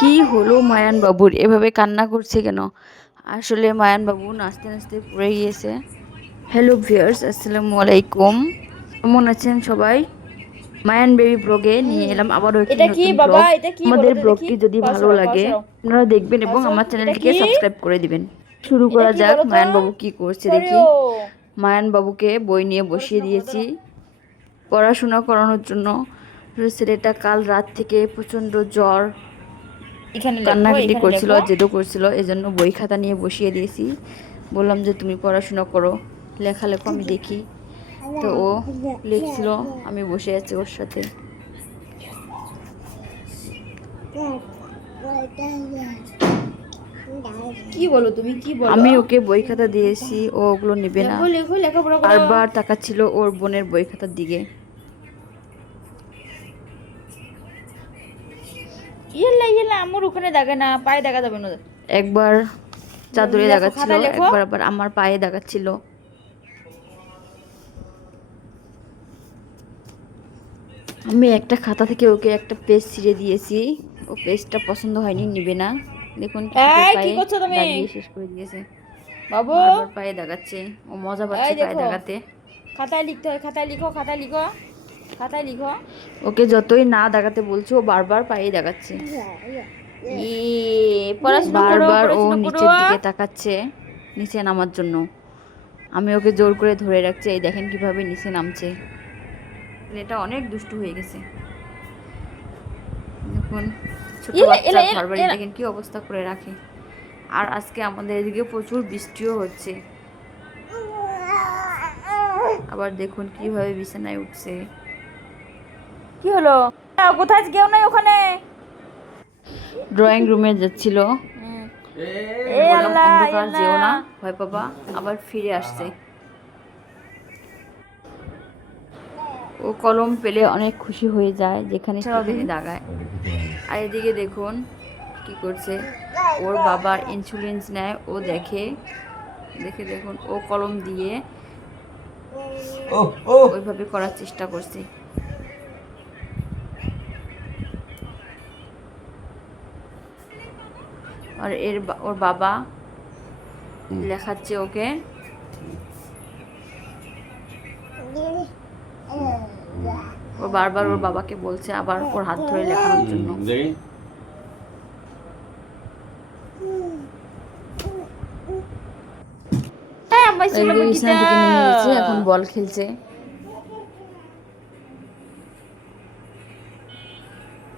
কি হলো মায়ান বাবুর, এভাবে কান্না করছে কেন? আসলে মায়ান বাবু নাচতে নাচতে পড়ে গিয়েছে। হ্যালো ভিউয়ার্স, আসসালামু আলাইকুম। কেমন আছেন সবাই? মায়ান বেবি ব্লগে নিয়ে এলাম আবারও একটি এটা কি নতুন বাবা? ব্লগ। এটা কি বলো আমাদের তো? এটা কি? ব্লগটি যদি পাও ভালো সরাও, পাও লাগে সরাও, আপনারা দেখবেন এবং পাও আমার এটা চ্যানেলটিকে কি? সাবস্ক্রাইব করে দিবেন। শুরু এটা করা কি যাক। বলো তো? মায়ান বাবু কি করছে দেখি। সরিও। মায়ান বাবুকে বই নিয়ে বসিয়ে পড়াশোনা করো দিয়েছি ধরো। পড়াশোনা করানোর জন্য। ছেলেটা কাল রাত থেকে প্রচণ্ড জ্বর, এখানে লেখো, কান্নাকাটি এখানে করছিল লেখো। আর জেদও করছিল, এজন্য বই খাতা নিয়ে বসিয়ে দিয়েছি। বললাম যে তুমি পড়াশোনা করো, লেখালেখো আমি দেখি। তো ও লিখছিল, আমি বসে আছি ওর সাথে। কি বলো তুমি? কি বলো? আমি ওকে বই খাতা দিয়েছি, ও ওগুলো নেবে না। লেখো লেখো, লেখাপড়া করো। বারবার তাকাচ্ছিল ওর বোনের বই খাতার দিকে। ইয়েলা ইয়েলা, আমার ওখানে দাগে না, পায়ে দেখা যাবে না। একবার চাদরে লেখো, দাগাচ্ছিল, খাতায় লেখো। একবার আবার আমার পায়ে দাগাচ্ছিল। আমি একটা খাতা থেকে ওকে একটা পেজ ছিঁড়ে দিয়েছি, ও পেজটা পছন্দ হয়নি, নিবে না। দেখুন কিভাবে এই কি পায়ে করছো তুমি? দাগিয়ে শেষ করে দিয়েছে। বাবু, বারবার পায়ে দাগাচ্ছে, ও মজা এই পাচ্ছে পায়ে দেখো, দাগাতে। খাতায় লিখতে হয়। খাতায় লিখো, খাতায় লিখো, খাতায় লিখো। ওকে যতই না দাগাতে বলছি, ও বারবার পায়ে দাগাচ্ছে। পড়াশোনা করো, বারবার ও পড়াশোনা করো। নিচের দিকে তাকাচ্ছে নিচে নামার জন্য। আমি ওকে জোর করে ধরে রাখছি, এই দেখেন কিভাবে নিচে নামছে। এটা অনেক দুষ্টু হয়ে গেছে। দেখুন ছোট এলা বাচ্চা এলা এলা ঘরবাড়ি এলা। দেখেন কি অবস্থা করে রাখে। আর আজকে আমাদের এদিকে প্রচুর বৃষ্টিও হচ্ছে। আবার দেখুন কিভাবে বিছানায় উঠছে। কি হলো? কোথায় কেউ নাই ওখানে? ড্রয়িং রুমে যাচ্ছিল, এ বললাম আল্লাহ, এ অন্ধকার আল্লাহ। যেও না, ভয় পাবা। আবার ফিরে আসছে। ও কলম পেলে অনেক খুশি হয়ে যায়, যেখানে সেখানে দাগায়। আর এদিকে দেখুন কি করছে, ওর বাবার ইন্স্যুরেন্স নেয়, ও দেখে দেখে দেখুন ও কলম দিয়ে ওইভাবে করার চেষ্টা করছে। আর ওর বাবা লেখাচ্ছে ওকে। ও বারবার ওর বাবাকে বলছে আবার ওর হাত ধরে লেখানোর জন্য। বিছানা থেকে নেমে গেছে, এখন বল খেলছে।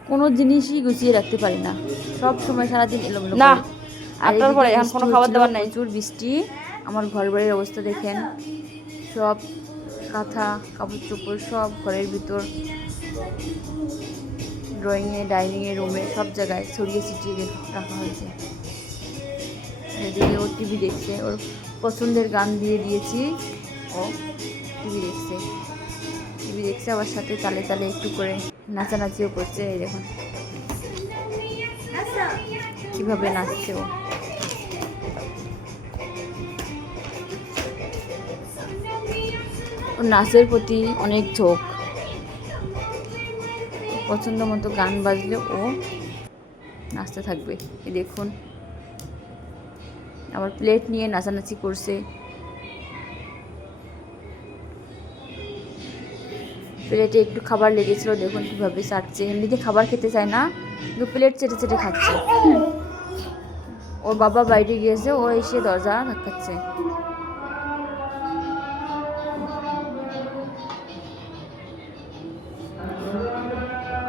কোনো জিনিসই গুছিয়ে রাখতে পারি না, সব সময় সারাদিন এলোমেলো না, করে। আর আটটার এদিকে পরে এখন বৃষ্টি কোনো খাবার হচ্ছিল, দাবার নাই। প্রচুর বৃষ্টি। আমার ঘর বাড়ির অবস্থা দেখেন, সব কাঁথা কাপড় চোপড় সব ঘরের ভিতর, ড্রয়িংয়ে, ডাইনিংয়ে, রুমে, সব জায়গায় ছড়িয়ে ছিটিয়ে রাখা হয়েছে। এদিকে ও টিভি দেখছে, ওর পছন্দের গান দিয়ে দিয়েছি, ও টিভি দেখছে। টিভি দেখছে আবার সাথে তালে তালে একটু করে নাচানাচিও করছে। এই দেখুন কিভাবে নাচছে ও। ওর নাচের প্রতি অনেক ঝোঁক, পছন্দ মতো গান বাজলে ও নাচতে থাকবে। এই দেখুন আবার প্লেট নিয়ে নাচানাচি করছে। প্লেটে একটু খাবার লেগেছিল, দেখুন কিভাবে চাটছে। এমনিতে খাবার খেতে চায় না, কিন্তু প্লেট চেটে চেটে খাচ্ছে। ওর বাবা বাইরে গিয়েছে, ও এসে দরজা ধাক্কাচ্ছে।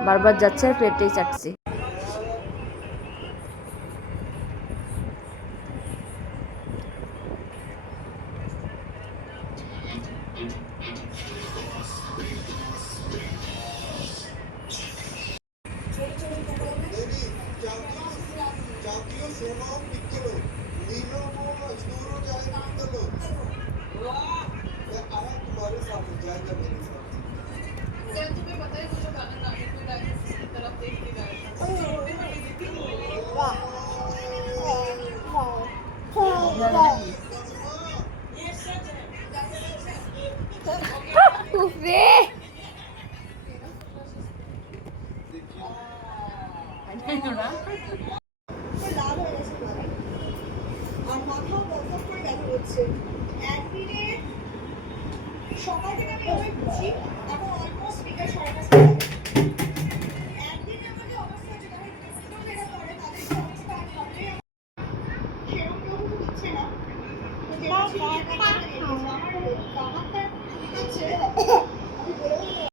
বারবার যাচ্ছে আর প্লেটেই চাটছে। तुम्हें पता है जो गाना नाटक में गाया किसी तरफ देख के गाया था छोटे में गई थी ये सच है লাল হয়ে গেছে মাথা। আর মাথাও বকবক করে ব্যথা হচ্ছে। একদিনে সকাল থেকে আমি অনেক খুশি, এখন অলমোস্ট বিকেল 5:30 বাজে। একদিনে আমার যে অবস্থা হচ্ছে, তখন টেস্টও যেটা করে তাদের যে অবস্থা আমি ভাবলেই সেরকম কেউ কিছু দিচ্ছে না। তো যেটা ছিল সেটা নিয়ে নিয়েছে। আমার কামারটা ঠিক আছে, আমি বেরোই